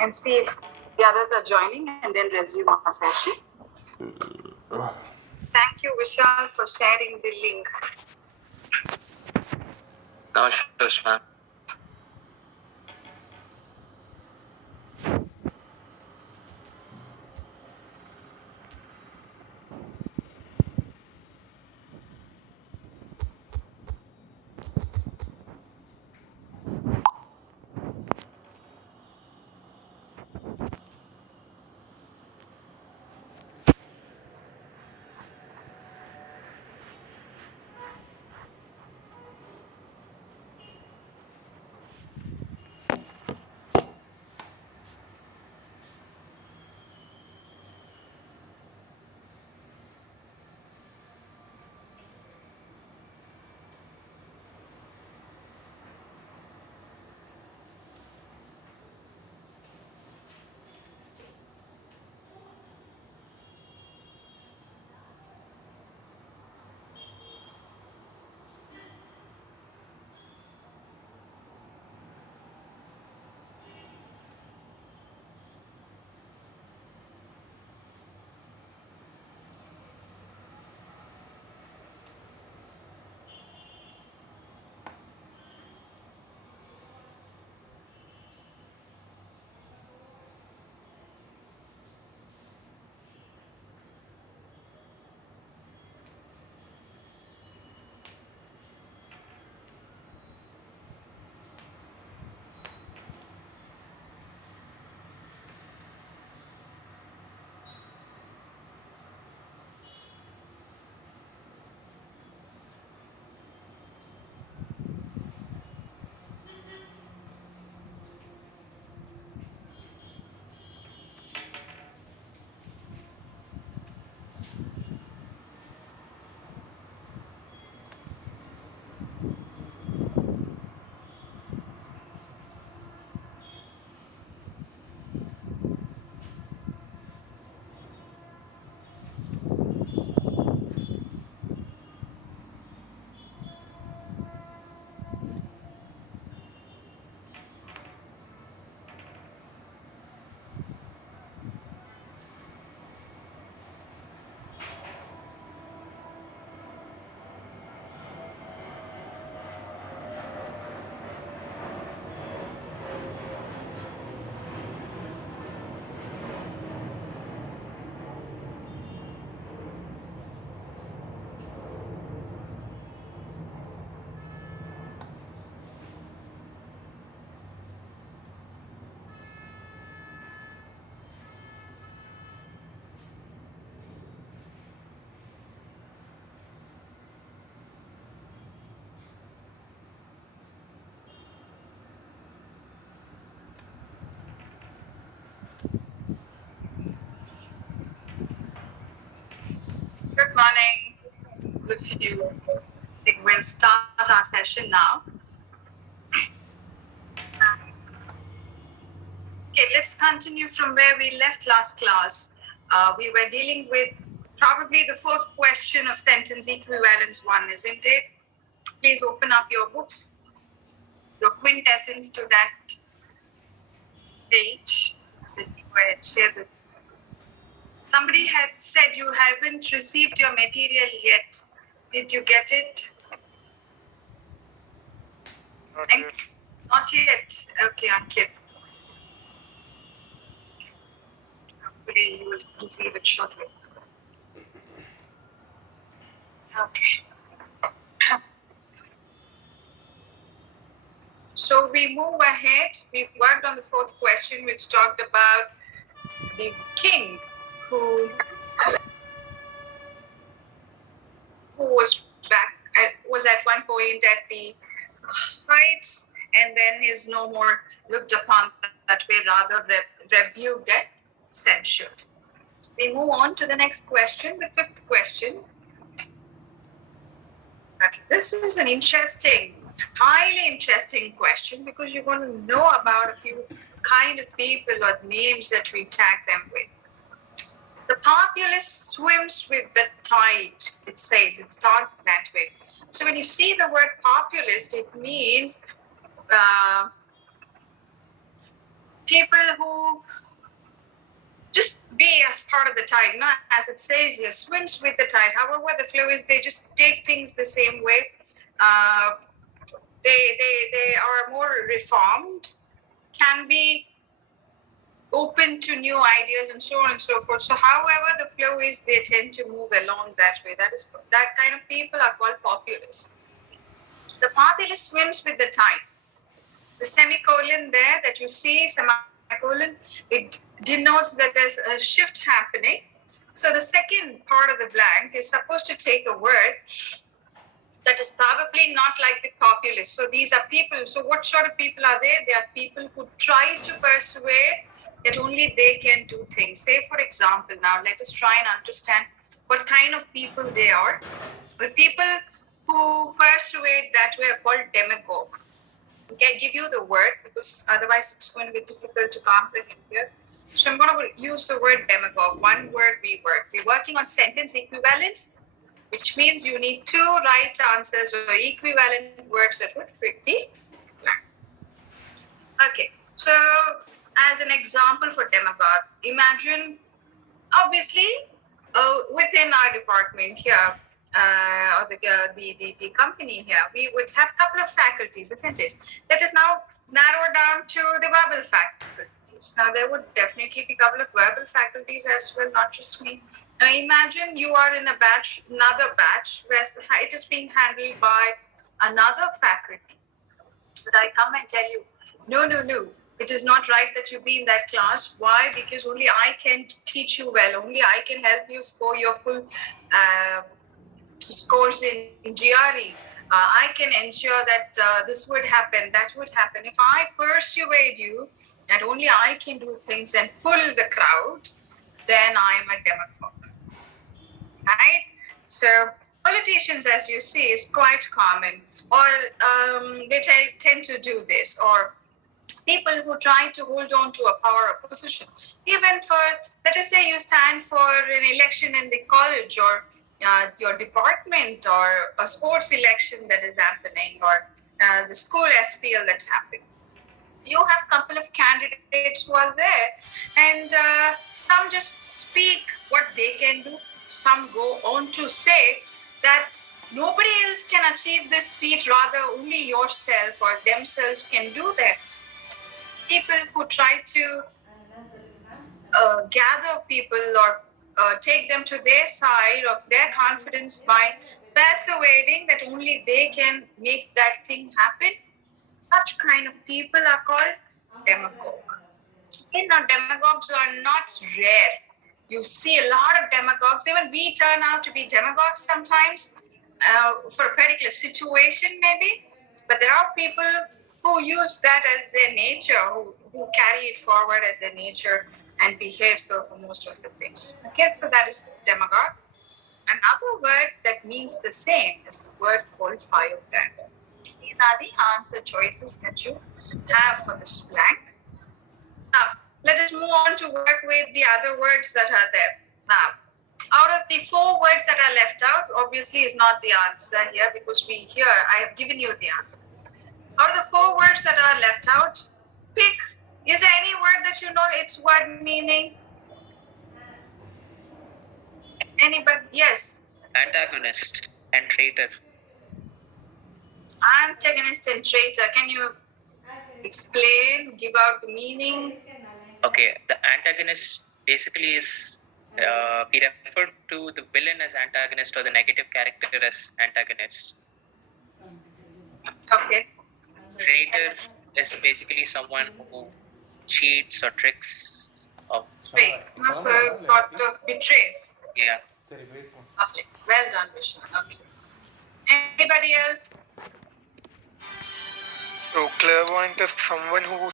and see if the others are joining and then resume our session. Thank you, Vishal, for sharing the link. No issues, ma'am. Good morning, all of you. I think we'll start our session now. Okay, let's continue from where we left last class. We were dealing with probably the fourth question of sentence equivalence 1, isn't it? Please open up your books, your quintessence to that page. Let me go ahead and share the. Somebody had said you haven't received your material yet. Did you get it? Not And- yet. Not yet. Okay, Ankit. Hopefully you will receive it shortly. Okay. So we move ahead. We worked on the fourth question, which talked about the king who was at one point at the heights, and then is no more looked upon that way, rather rebuked and censured. We move on to the next question, the fifth question. Okay, this is an interesting, highly interesting question because you're going to know about a few kind of people or names that we tag them with. The populace swims with the tide, it says. It starts that way. So when you see the word populist, it means people who just be as part of the tide, not as it says here, swims with the tide. However, the flow is they just take things the same way. Uh, they are more reformed, can be open to new ideas and so on and so forth. So however the flow is, they tend to move along that way. That kind of people are called populists. The populist swims with the tide. The semicolon there that you see, semicolon, it denotes that there's a shift happening. So the second part of the blank is supposed to take a word that is probably not like the populist. So these are people. So what sort of people are they? They are people who try to persuade that only they can do things. Say, for example, now let us try and understand what kind of people they are. The people who persuade that way are called demagogue. Okay, I give you the word because otherwise it's going to be difficult to comprehend here. So I'm going to use the word demagogue. One word we work. We're working on sentence equivalence, which means you need two right answers or equivalent words that would fit the blank. Okay, so as an example for demagogue, imagine obviously within our department here, or the company here, we would have a couple of faculties, isn't it? Let us now narrow down to the verbal faculties. Now, there would definitely be a couple of verbal faculties as well, not just me. Now, imagine you are in a batch, another batch, where it is being handled by another faculty. But I come and tell you, no, it is not right that you be in that class. Why? Because only I can teach you well. Only I can help you score your full scores in GRE. I can ensure that this would happen, that would happen. If I persuade you that only I can do things and pull the crowd, then I am a demagogue. Right? So politicians, as you see, is quite common, or they tend to do this, or people who try to hold on to a power or position. Even for, let us say you stand for an election in the college or your department, or a sports election that is happening, or the school SPL that happened. You have a couple of candidates who are there, and some just speak what they can do. Some go on to say that nobody else can achieve this feat, rather only yourself or themselves can do that. People who try to gather people or take them to their side of their confidence by persuading that only they can make that thing happen. Such kind of people are called demagogue. Okay, now demagogues are not rare. You see a lot of demagogues. Even we turn out to be demagogues sometimes for a particular situation, maybe. But there are people who use that as their nature, who carry it forward as their nature and behave so for most of the things. Okay, so that is demagogue. Another word that means the same is the word called firebrand. These are the answer choices that you have for this blank. Now, let us move on to work with the other words that are there. Now, out of the 4 words that are left out, obviously is not the answer here, because I have given you the answer. Out of the 4 words that are left out, pick, is there any word that you know its word meaning? Anybody? Yes. Antagonist and traitor. Antagonist and traitor. Can you explain, give out the meaning? Okay, the antagonist basically is we refer to the villain as antagonist or the negative character as antagonist. Okay. Traitor is basically someone who cheats or tricks of. Betrays. No, so sort of betrays. Yeah. Lovely. Well done, Vishnu. Okay. Anybody else? So clairvoyant is someone who